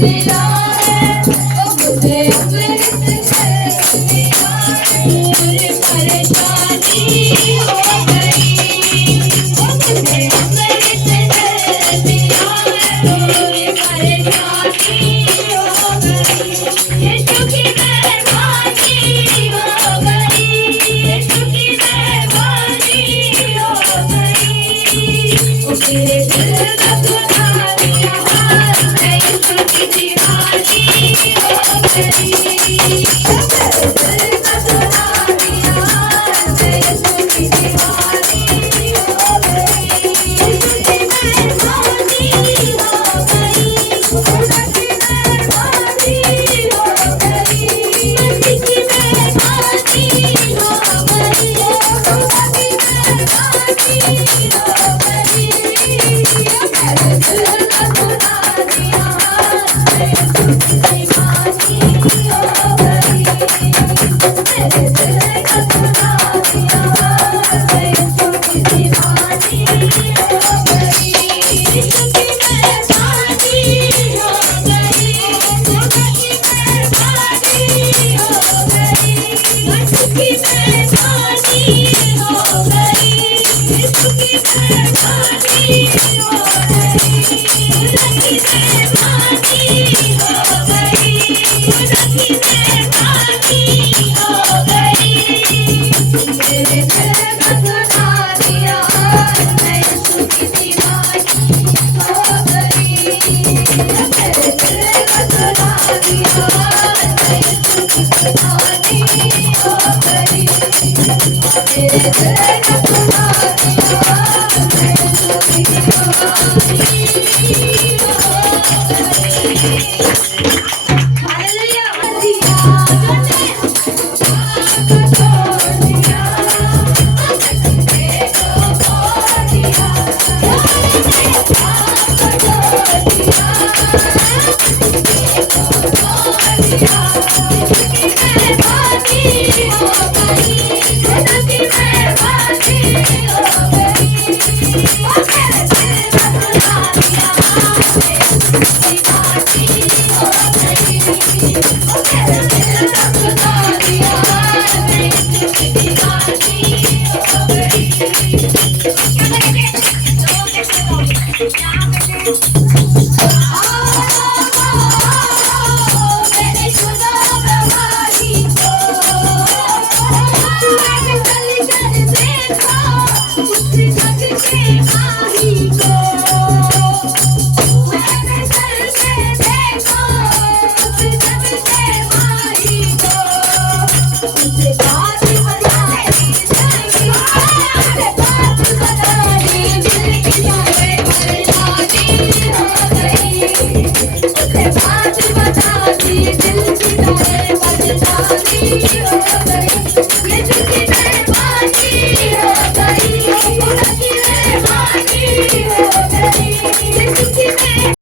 मिला है वो मुझे अमृत से मिला है दूर परेशानी हो गई वो मुझे अमृत से मिला है दूर परेशानी हो गई यीशु की मेहरबानी हो गई यीशु की मेहरबानी हो गई वो मेरे दिल का सुना दिया हाल मैं यीशु की दीवानी हो गई वो मेरे दिल का सुना दिया हाल मैं यीशु की दीवानी हो गई यीशु की मेहरबानी हो गई खुदा की मेहरबानी हो गई मसीह की मेहरबानी हो गई खुदा की मेहरबानी हो गई मेरे दिल का सुना दिया हाल मैं यीशु की दीवानी हो गई मेरे दिल का सुना दिया हाल मैं यीशु की दीवानी हो गई यीशु की मेहरबानी हो गई खुदा की मेहरबानी हो गई मसीह की मेहरबानी हो गई यीशु की मेहरबानी हो गई खुदा की मेहरबानी हो गई खुदा की मेहरबानी हो गई मेरे दिल का सुना दिया हाल मैं यीशु की दीवानी हो गई मेरे दिल का सुना दिया हाल मैं यीशु की दीवानी हो गई मेरे दिल का सुना दिया हाल मैं यीशु की दीवानी हो गई हालेलुया हसिया तूने छोड़ दिया देखो छोड़ दिया छोड़ दिया छोड़ दिया इसकी मेहरबानी हो गई खुदा की मेहरबानी हो गई वो मेरे दिल का सुना दिया हाल मैं यीशु की दीवानी हो गई वो मेरे दिल का सुना दिया हाल मैं यीशु की दीवानी हो गई मैंने सुना प्रवादी को मैंने चल देखा उस जग के माही को मैंने चल के देखा उस जग के माही को उसे बात बताई जिंदगी उसे बात बताई जिंदगी सारे परेशानी हो गई उसे बात बताई दिल की सारे परेशानी हो गई ये